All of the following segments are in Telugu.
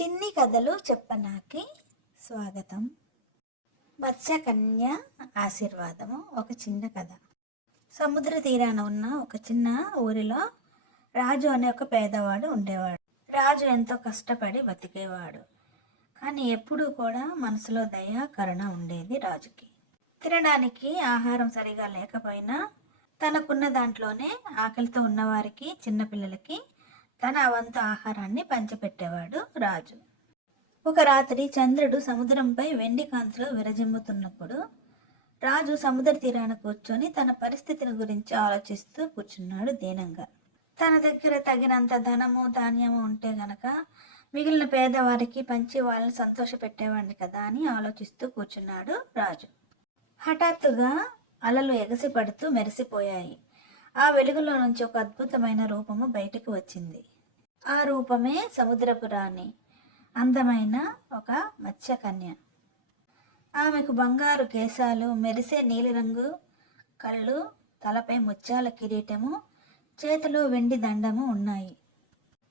చిన్ని కథలు చెప్పనాకి స్వాగతం. మత్స్యకన్య ఆశీర్వాదము ఒక చిన్న కథ. సముద్ర తీరాన ఉన్న ఒక చిన్న ఊరిలో రాజు అనే ఒక పేదవాడు ఉండేవాడు. రాజు ఎంతో కష్టపడి బతికేవాడు. కానీ ఎప్పుడూ కూడా మనసులో దయ కరుణ ఉండేది రాజుకి. తినడానికి ఆహారం సరిగా లేకపోయినా తనకున్న దాంట్లోనే ఆకలితో ఉన్నవారికి చిన్నపిల్లలకి తన వంతు ఆహారాన్ని పంచిపెట్టేవాడు రాజు. ఒక రాత్రి చంద్రుడు సముద్రంపై వెండి కాంతిలో విరజిమ్ముతున్నప్పుడు రాజు సముద్ర తీరాన కూర్చొని తన పరిస్థితిని గురించి ఆలోచిస్తూ కూర్చున్నాడు దీనంగా. తన దగ్గర తగినంత ధనము ధాన్యము ఉంటే గనక మిగిలిన పేదవారికి పంచి వాళ్ళని సంతోషపెట్టేవాడిని కదా అని ఆలోచిస్తూ కూర్చున్నాడు రాజు. హఠాత్తుగా అలలు ఎగసి పడుతూ మెరిసిపోయాయి. ఆ వెలుగులో నుంచి ఒక అద్భుతమైన రూపము బయటకు వచ్చింది. ఆ రూపమే సముద్రపు రాణి అందమైన ఒక మత్స్యకన్య. ఆమెకు బంగారు కేశాలు మెరిసే నీలిరంగు కళ్ళు తలపై ముత్యాల కిరీటము చేతిలో వెండి దండము ఉన్నాయి.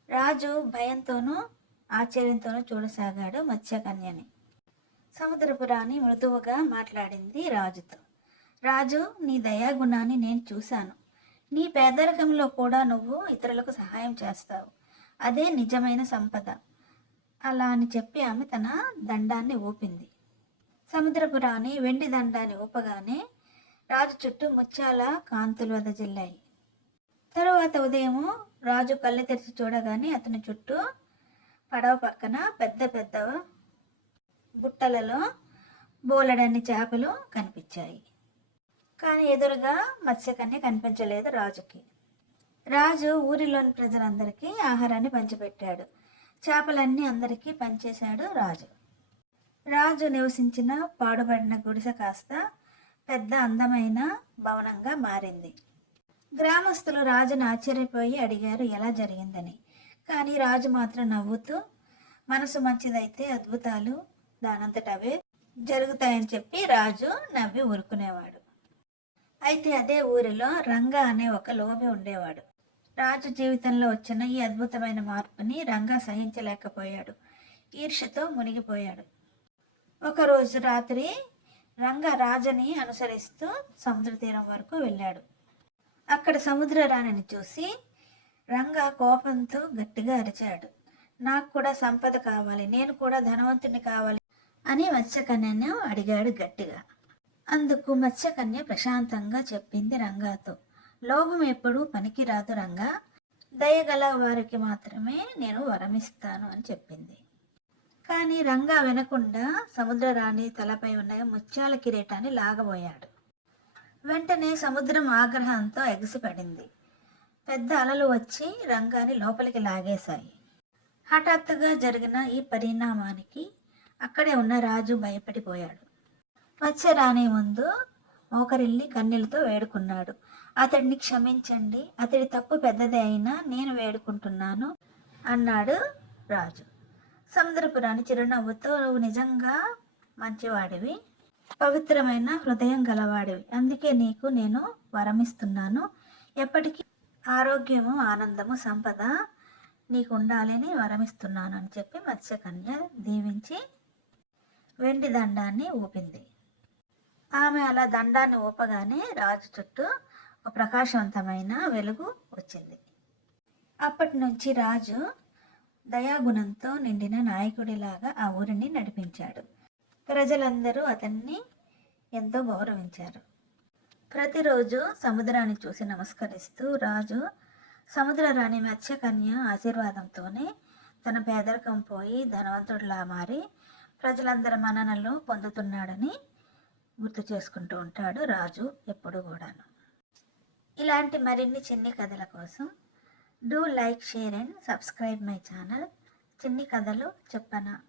రాజు భయంతోనూ ఆశ్చర్యంతోనూ చూడసాగాడు మత్స్యకన్యని. సముద్రపు రాణి మృదువుగా మాట్లాడింది రాజుతో. రాజు నీ దయాగుణాన్ని నేను చూశాను. నీ పేదరికంలో కూడా నువ్వు ఇతరులకు సహాయం చేస్తావు. అదే నిజమైన సంపద. అలా అని చెప్పి ఆమె తన దండాన్ని ఊపింది. సముద్రపు రాణి వెండి దండాన్ని ఊపగానే రాజు చుట్టూ ముత్యాల కాంతులు వదజిల్లాయి తరువాత ఉదయము రాజు కళ్ళు తెరిచి చూడగానే అతని చుట్టూ పడవ పక్కన పెద్ద పెద్ద బుట్టలలో బోలెడన్ని చేపలు కనిపించాయి. కానీ ఎదురుగా మత్స్యకన్య కనిపించలేదు రాజుకి. రాజు ఊరిలోని ప్రజలందరికీ ఆహారాన్ని పంచిపెట్టాడు. చేపలన్నీ అందరికీ పంచేశాడు రాజు. రాజు నివసించిన పాడుబడిన గుడిసె కాస్త పెద్ద అందమైన భవనంగా మారింది. గ్రామస్తులు రాజును ఆశ్చర్యపోయి అడిగారు ఎలా జరిగిందని? కానీ రాజు మాత్రం నవ్వుతూ మనసు మంచిదైతే అద్భుతాలు దానంతట అవే జరుగుతాయని చెప్పి రాజు నవ్వి ఊరుకునేవాడు. అయితే అదే ఊరిలో రంగా అనే ఒక లోబి ఉండేవాడు. రాజు జీవితంలో వచ్చిన ఈ అద్భుతమైన మార్పుని రంగా సహించలేకపోయాడు. ఈర్ష్యతో మునిగిపోయాడు. ఒకరోజు రాత్రి రంగ రాజుని అనుసరిస్తూ సముద్ర తీరం వరకు వెళ్ళాడు. అక్కడ సముద్ర రాణిని చూసి రంగ కోపంతో గట్టిగా అరిచాడు. నాకు కూడా సంపద కావాలి నేను కూడా ధనవంతుని కావాలి అని మత్స్యకన్యను అడిగాడు గట్టిగా. అందుకు మత్స్యకన్య ప్రశాంతంగా చెప్పింది రంగాతో. లోభం ఎప్పుడూ పనికిరాదు రంగా. దయగల వారికి మాత్రమే నేను వరమిస్తాను అని చెప్పింది. కానీ రంగా వినకుండా సముద్రరాణి తలపై ఉన్న ముత్యాల కిరీటాన్ని లాగబోయాడు. వెంటనే సముద్రం ఆగ్రహంతో ఎగసిపడింది. పెద్ద అలలు వచ్చి రంగాని లోపలికి లాగేశాయి. హఠాత్తుగా జరిగిన ఈ పరిణామానికి అక్కడే ఉన్న రాజు భయపడిపోయాడు. మత్స్యరాణి ముందు మోకరిల్లి కన్నీళ్ళతో వేడుకున్నాడు. అతడిని క్షమించండి అతడి తప్పు పెద్దదే అయినా నేను వేడుకుంటున్నాను అన్నాడు రాజు. సముద్రపురాణి చిరునవ్వుతో నువ్వు నిజంగా మంచివాడివి పవిత్రమైన హృదయం గలవాడివి. అందుకే నీకు నేను వరమిస్తున్నాను. ఎప్పటికీ ఆరోగ్యము ఆనందము సంపద నీకు ఉండాలని వరమిస్తున్నాను అని చెప్పి మత్స్యకన్య దీవించి వెండి దండాన్ని ఊపింది. ఆమె అలా దండాన్ని ఊపగానే రాజు చుట్టూ ఒక ప్రకాశవంతమైన వెలుగు వచ్చింది. అప్పటి నుంచి రాజు దయాగుణంతో నిండిన నాయకుడిలాగా ఆ ఊరిని నడిపించాడు. ప్రజలందరూ అతన్ని ఎంతో గౌరవించారు. ప్రతిరోజు సముద్రాన్ని చూసి నమస్కరిస్తూ రాజు సముద్ర రాణి మత్స్యకన్య ఆశీర్వాదంతోనే తన పేదరికం పోయి ధనవంతుడిలా మారి ప్రజలందరి మన్ననలు పొందుతున్నాడని గుర్తు చేసుకుంటూ ఉంటాడు రాజు ఎప్పుడు కూడాను. ఇలాంటి మరిన్ని చిన్ని కథల కోసం do like share and subscribe my channel. చిన్ని కథలు చెప్పనా?